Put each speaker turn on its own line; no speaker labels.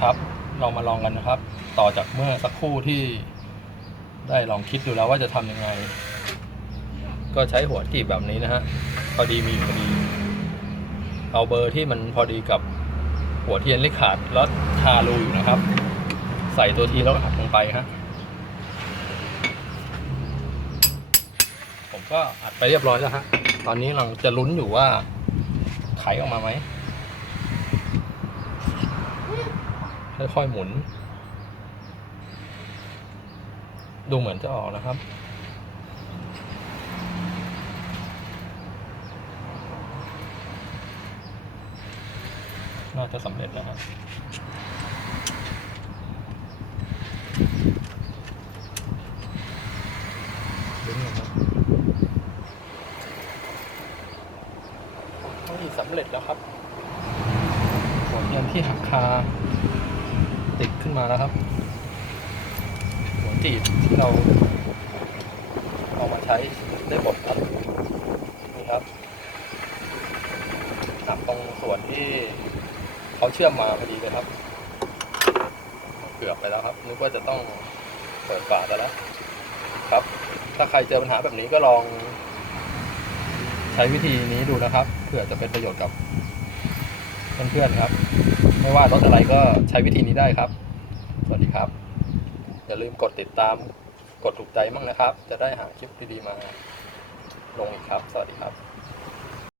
ครับ เรามาลองกันนะครับ ต่อจากเมื่อสักครู่ที่ได้ลองคิดดูแล้วว่าจะทำยังไง ก็ใช้หัวจีบแบบนี้นะฮะพอดีมีอยู่พอดี เอาเบอร์ที่มันพอดีกับหัวเทียนเลขขาดแล้วทารูอยู่นะครับ ใส่ตัวทีแล้วก็หักลงไปฮะผมก็อัดไปเรียบร้อยแล้วฮะตอนนี้เราจะลุ้นอยู่ว่าไขออกมาไหม ค่อยๆหมุน ดูเหมือนจะออกนะครับ น่าจะสำเร็จนะฮะลุ้นกันครับสำเร็จแล้วครับหัวเทียนที่หักคา ติดขึ้นมาแล้วครับ หัวจีบที่เราเอามาใช้ได้หมดครับนี่ครับหักตรงส่วนที่เขาเชื่อมมาพอดีเลยครับ เกือบไปแล้วครับนึกว่าจะต้องเปิดฝาแต่แล้วครับ ถ้าใครเจอปัญหาแบบนี้ก็ลอง ใช้วิธีนี้ดูนะครับเผื่อจะเป็นประโยชน์กับ เพื่อนๆครับ ไม่ว่ารถอะไรก็ใช้วิธีนี้ได้ครับ สวัสดีครับ อย่าลืมกดติดตาม กดถูกใจมั่งนะครับ จะได้หาคลิปดีๆมาลงอีกครับ สวัสดีครับ